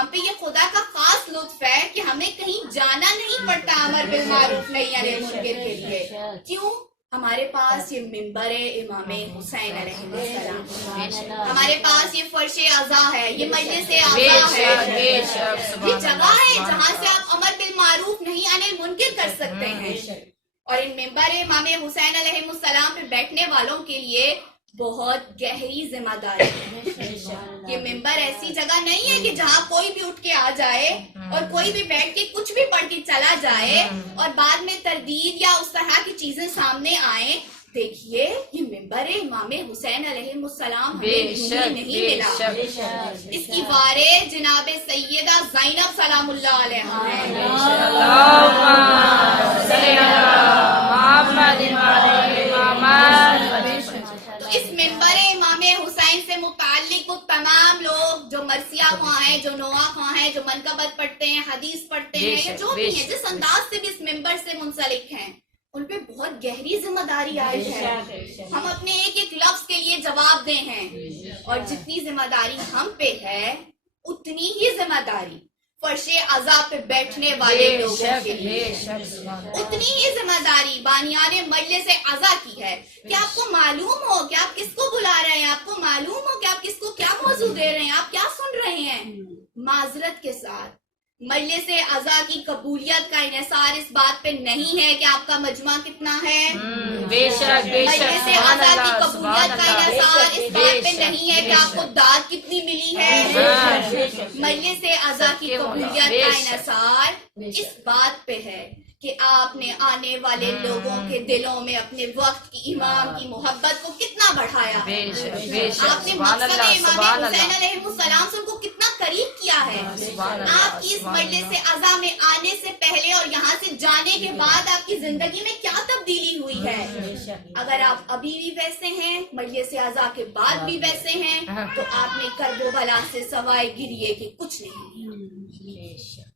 ہم پہ یہ خدا کا خاص لطف ہے کہ ہمیں کہیں جانا نہیں پڑتا امر بالمعروف نہی عن المنکر کے لیے. کیوں؟ ہمارے پاس یہ منبر امام حسین علیہ السلام، ہمارے پاس یہ فرش عزا ہے، یہ مجلس عزا ہے، یہ جگہ ہے جہاں سے آپ امر بالمعروف نہی عن المنکر کر سکتے ہیں. اور ان منبر امام حسین علیہ السلام پہ بیٹھنے والوں کے لیے بہت گہری ذمہ داری ہے. یہ ممبر ایسی جگہ نہیں ہے کہ جہاں کوئی بھی اٹھ کے آ جائے اور کوئی بھی بیٹھ کے کچھ بھی پڑھ کے چلا جائے اور بعد میں تردید یا اس طرح کی چیزیں سامنے آئیں. دیکھیے یہ ممبر امام حسین علیہ السلام ہمیں نہیں ملا، اس کی وارث جناب سیدہ زینب سلام اللہ علیہا ہے. تو اس منبر امام حسین سے متعلق وہ تمام لوگ جو مرثیہ خواہ ہیں، جو نواں خواہ ہیں، جو منقبت پڑھتے ہیں، حدیث پڑھتے ہیں، یا جو بھی ہیں جس انداز سے بھی اس منبر سے منسلک ہیں، ان پہ بہت گہری ذمہ داری آئی ہے. ہم اپنے ایک ایک لفظ کے لیے جواب دہ ہیں، اور جتنی ذمہ داری ہم پہ ہے اتنی ہی ذمہ داری فرش عزا پہ بیٹھنے والے لوگوں کے لیے، اتنی ہی ذمہ داری بانیان مجلس عزا کی ہے. کہ آپ کو معلوم ہو کہ آپ کس کو بلا رہے ہیں، آپ کو معلوم ہو کہ آپ کس کو کیا موضوع دے رہے ہیں، آپ کیا سن رہے ہیں. معذرت کے ساتھ مجلس عزا کی قبولیت کا انحصار اس بات پہ نہیں ہے کہ آپ کا مجمع کتنا ہے. مجلس عزا کی قبولیت کا انحصار اس بات پہ نہیں ہے کہ آپ کو داد کتنی ملی ہے. مجلس عزا کی قبولیت کا انحصار اس بات پہ ہے کہ آپ نے آنے والے لوگوں کے دلوں میں اپنے وقت کی امام کی محبت کو کتنا بڑھایا، آپ نے مقصد امام حسین علیہ السلام سے ان کو کتنا قریب کیا ہے. آپ کی اس مجلس عزا میں آنے سے پہلے اور یہاں سے جانے کے بعد آپ کی زندگی میں کیا تبدیلی ہوئی ہے. اگر آپ ابھی بھی ویسے ہیں، مجلس عزا کے بعد بھی ویسے ہیں، تو آپ نے کرب و بلا سے سوائے گریے کے کچھ نہیں.